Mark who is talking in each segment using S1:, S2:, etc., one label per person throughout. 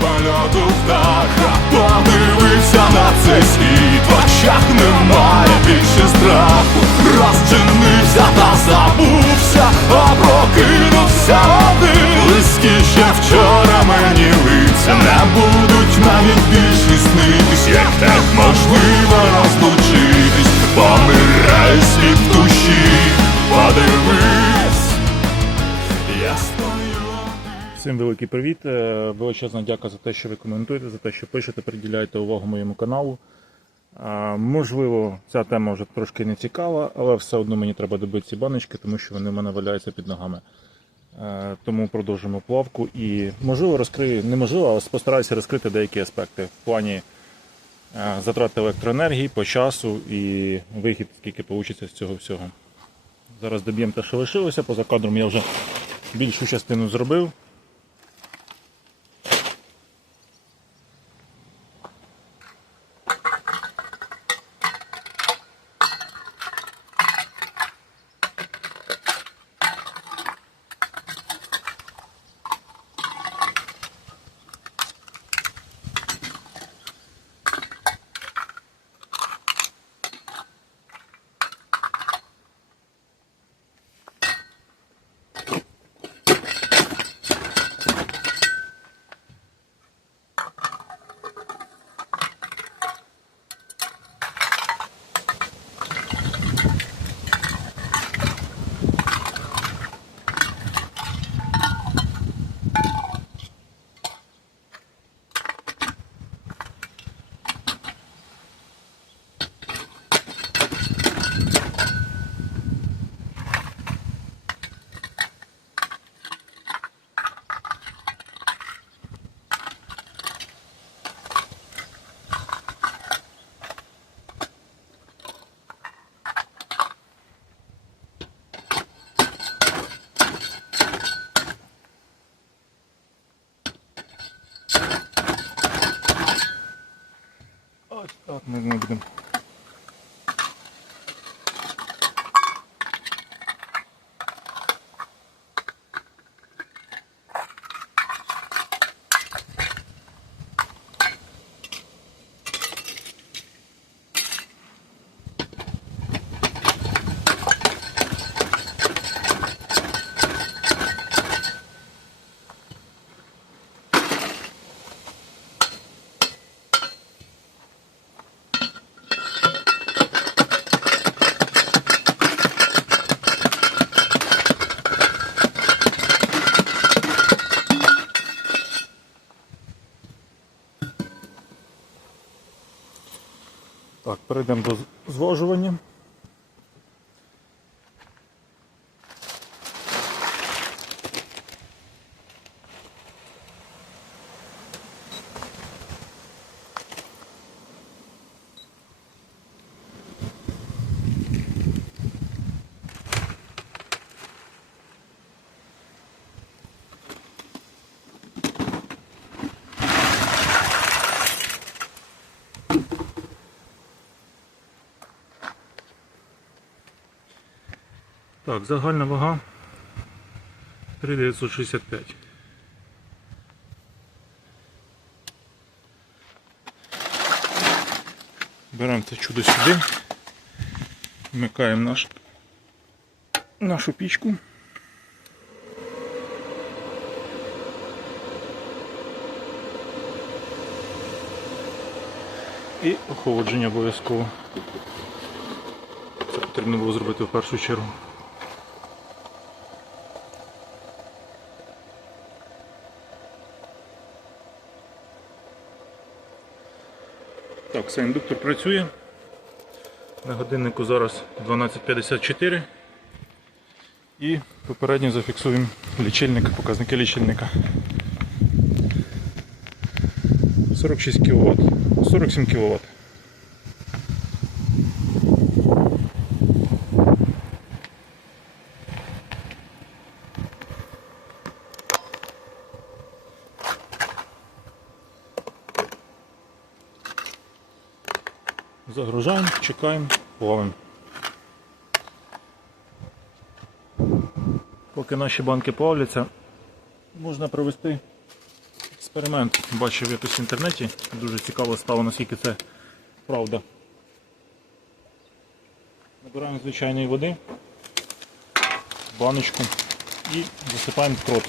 S1: польоту птаха Подивився на цей світ, в очах немає більше страху. Розчинився та забувся, а прокинувся один. Близькі ще вчора мені лиця Не будуть навіть більше снитись Як так можливо розлучитись. Помирає світ в душі Подивись,
S2: Всім великий привіт. Е, Величезна дяка за те, що ви коментуєте, за те, що пишете, приділяєте увагу моєму каналу. Е, Можливо, ця тема вже трошки не цікава, але все одно мені треба добити ці баночки, тому що вони в мене валяються під ногами. Е, Тому продовжимо плавку і можливо розкрию, неможливо, але постараюся розкрити деякі аспекти в плані затрат електроенергії по часу і вихід, скільки вийде з цього всього. Зараз доб'ємо те, що лишилося. Поза кадром я вже більшу частину зробив. Ось так ми не будемо. Перейдемо до звожування. Так, загальна вага 3965. Беремо це чудо сюди, вмикаємо наш, нашу пічку. І охолодження обов'язково. Це потрібно було зробити в першу чергу. Так, все, індуктор працює. На годиннику зараз 12.54. І попередньо зафіксуємо лічильник, показники лічильника. 46 кВт. 47 кВт. Загружаємо, чекаємо, плавимо. Поки наші банки плавляться, можна провести Експеримент бачив якось в інтернеті. Дуже цікаво стало, наскільки це правда. Набираємо звичайної води, баночку і засипаємо в крот.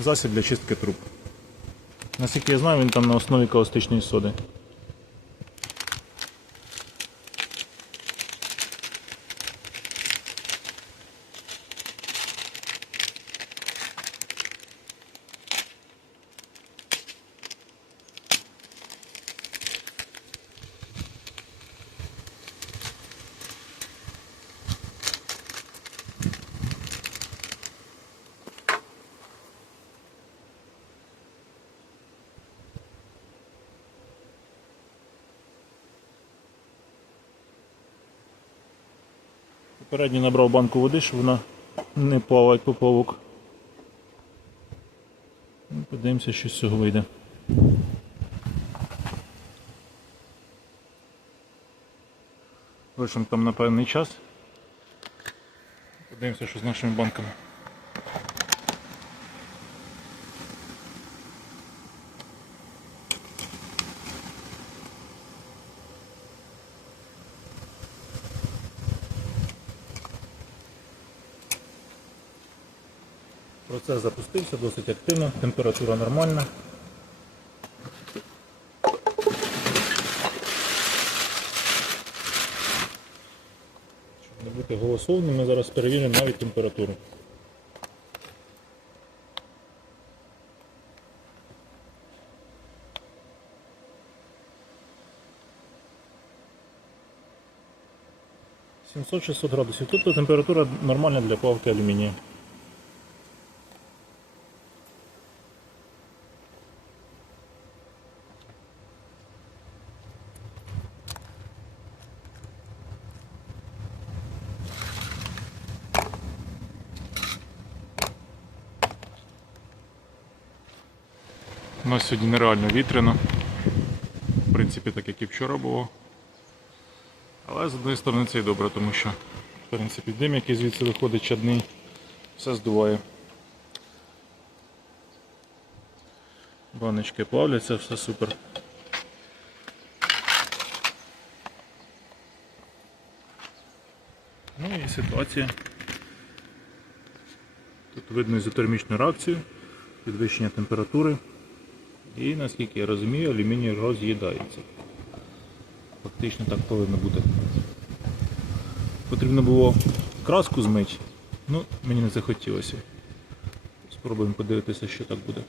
S2: Засіб для чистки труб. Наскільки я знаю, він там на основі каустичної соди. Попередньо набрав банку води, щоб вона не плавала як поплавок. Ну, Подивимося, що з цього вийде. Лишимо там на певний час. Подивимося, що з нашими банками. Процес запустився досить активно, температура нормальна. Щоб не бути голосовним, ми зараз перевіримо навіть температуру. «700-600 градусів. Тобто температура нормальна для плавки алюмінія. Нас сьогодні нереально вітряно. В принципі, так як і вчора було. Але з однієї сторони це і добре, тому що в принципі, дим, який звідси виходить чадний, все здуває. Баночки плавляться, все супер. Ну і ситуація. Тут видно ізотермічну реакцію, підвищення температури. І наскільки я розумію, алюміній роз'їдається. Фактично так повинно бути. Потрібно було краску змити, ну мені не захотілося. Спробуємо подивитися, що так буде.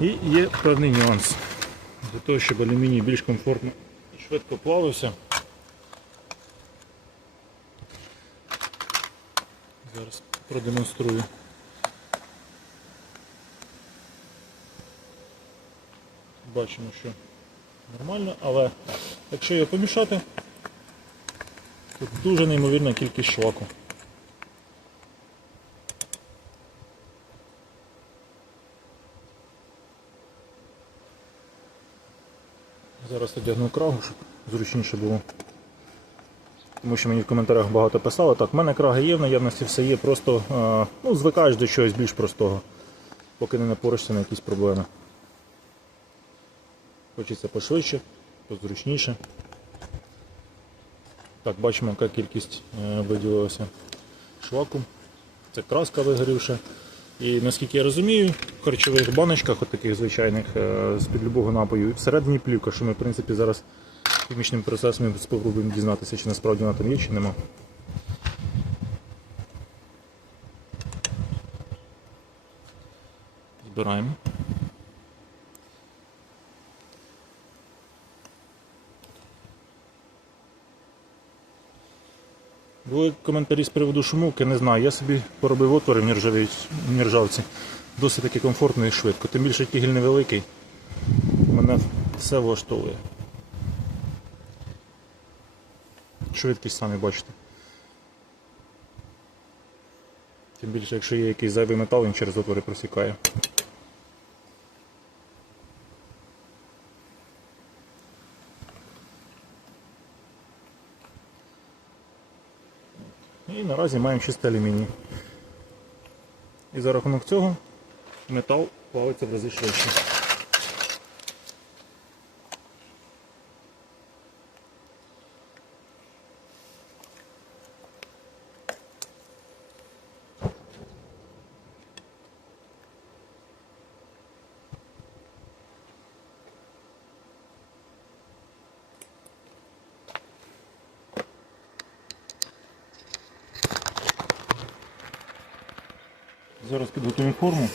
S2: І є певний нюанс. Для того, щоб алюміній більш комфортно і швидко плавився. Зараз продемонструю. Бачимо, що нормально, але якщо його помішати, тут дуже неймовірна кількість шлаку. Зараз одягну крагу, щоб зручніше було. Тому що мені в коментарях багато писали, так, в мене краги є, в наявності все є, просто е, ну, звикаєш до чогось більш простого, поки не напоришся на якісь проблеми. Хочеться пошвидше, позручніше. Так, бачимо, яка кількість е, виділилася шлаку. Це краска вигорівша. І наскільки я розумію, в харчових баночках, от таких звичайних, е, з-під любого напою, всередині плівка, що ми в принципі зараз хімічним процесом спробуємо дізнатися, чи насправді вона там є, чи нема. Збираємо. Були коментарі з приводу шумовки, не знаю. Я собі поробив отвори в в нержавці. досить таки комфортно і швидко. Тим більше тігель невеликий. Мене все влаштовує. Швидкість самі бачите. Тим більше, якщо є якийсь зайвий метал, він через отвори просікає. Наразі маємо чистий алюміній. І за рахунок цього метал плавиться в рази швидше. Зараз підготуємо форму.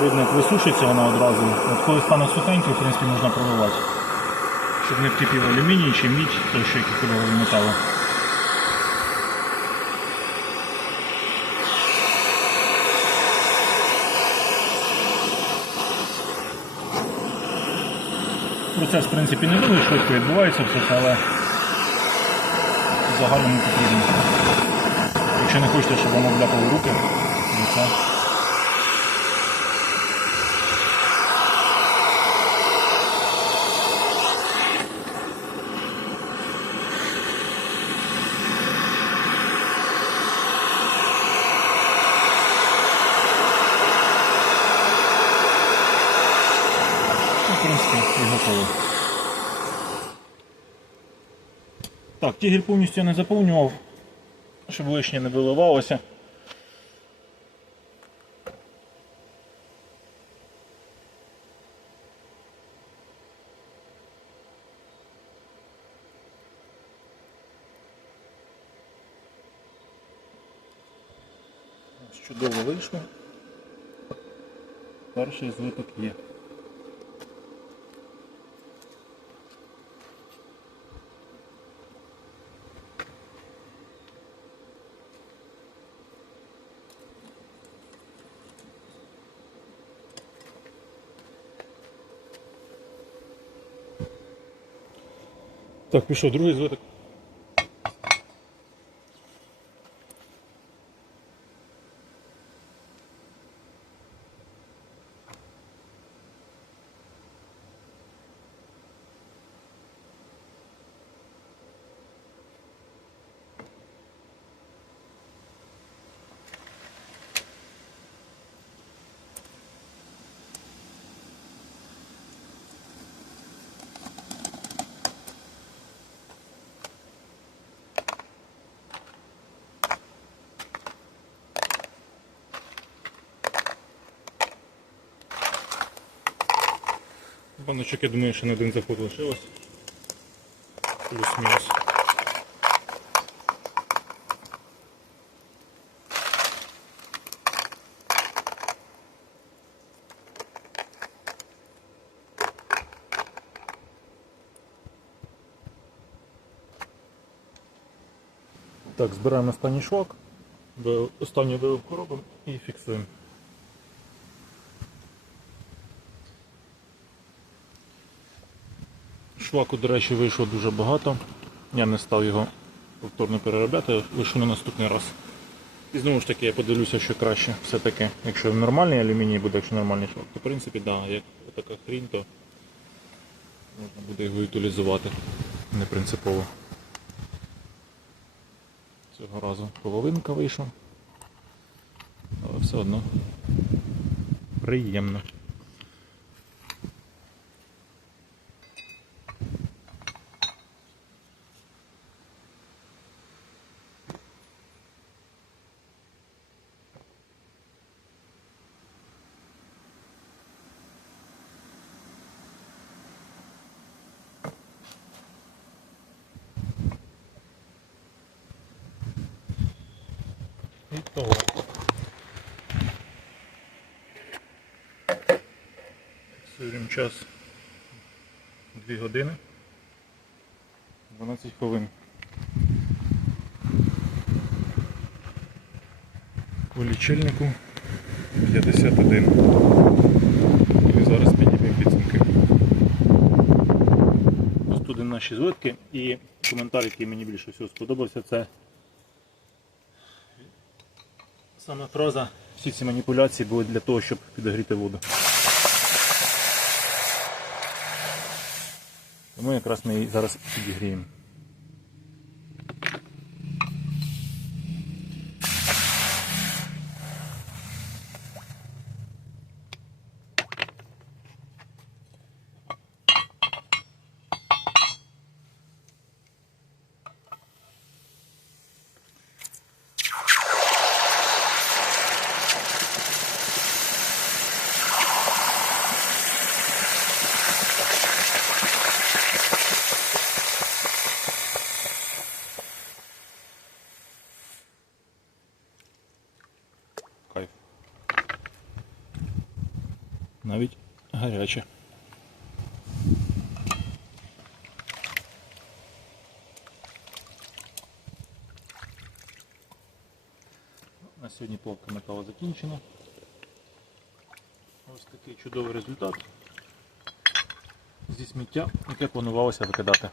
S2: Видно, як висушиться вона одразу. От коли стане сухенькою, в принципі, можна проливати. Щоб не вкипів алюміній чи мідь, то ще які кольорові метали. Процес, в принципі, не дуже швидко відбувається все але загально не потрібно. Якщо не хочете, щоб воно вляпало руки, то це. Ну, в принципі, і готово. Так, тігель повністю не заповнював, щоб лишнє не виливалося. Чудово вийшло. Перший злиток є. Так, пішов другий злиток. Баночок, я думаю, ще на один заход лишилось. Плюс-мінус. Так, збираємо останній шлак, Ви- останню виливку робимо і фіксуємо. Шваку, до речі, вийшло дуже багато. Я не став його повторно переробляти, лише на наступний раз. І знову ж таки я подивлюся, що краще все-таки. Якщо нормальний алюміній буде, якщо нормальний швак, то в принципі, да, як така хрінь, то можна буде його утилізувати. Не принципово. Цього разу половинка вийшла. Але все одно приємно. І того. Фіксуємо час 2 години. 12 хвилин. По лічильнику 51. І зараз піднімемо підсумки. Ось тут і наші звитки і коментар, який мені більше всього сподобався, це саме фраза всі ці маніпуляції були для того, щоб підогріти воду. Тому якраз ми її зараз підігріємо. Кайф. Навіть гаряче. На сьогодні плавка металу закінчена. Ось такий чудовий результат зі сміття, яке планувалося викидати.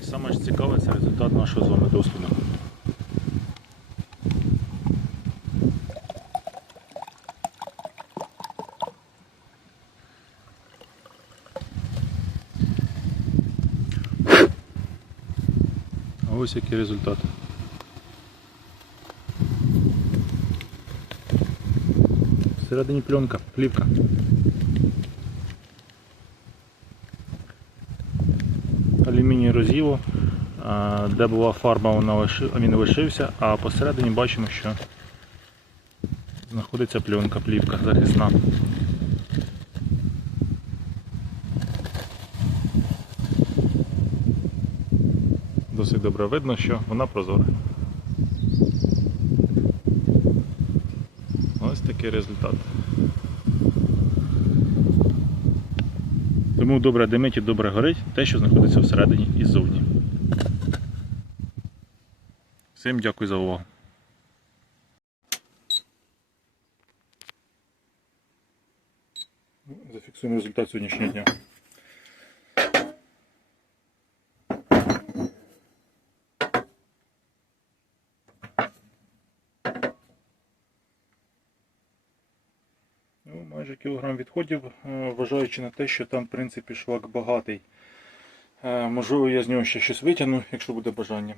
S2: І саме ж цікаве це результат нашого з вами досліду. А ось який результат. Всередині пленка, плівка. Алюміній роз'їло, де була фарба, він лишився, а посередині бачимо, що знаходиться пленка, плівка захисна. Досить добре видно, що вона прозора. Ось такий результат. Тому добре димить і добре горить те, що знаходиться всередині і ззовні. Всім дякую за увагу. Зафіксуємо результат сьогоднішнього дня. Кілограм відходів, е, вважаючи на те, що там, в принципі, шлак багатий. Е, Можливо, я з нього ще щось витягну, якщо буде бажання.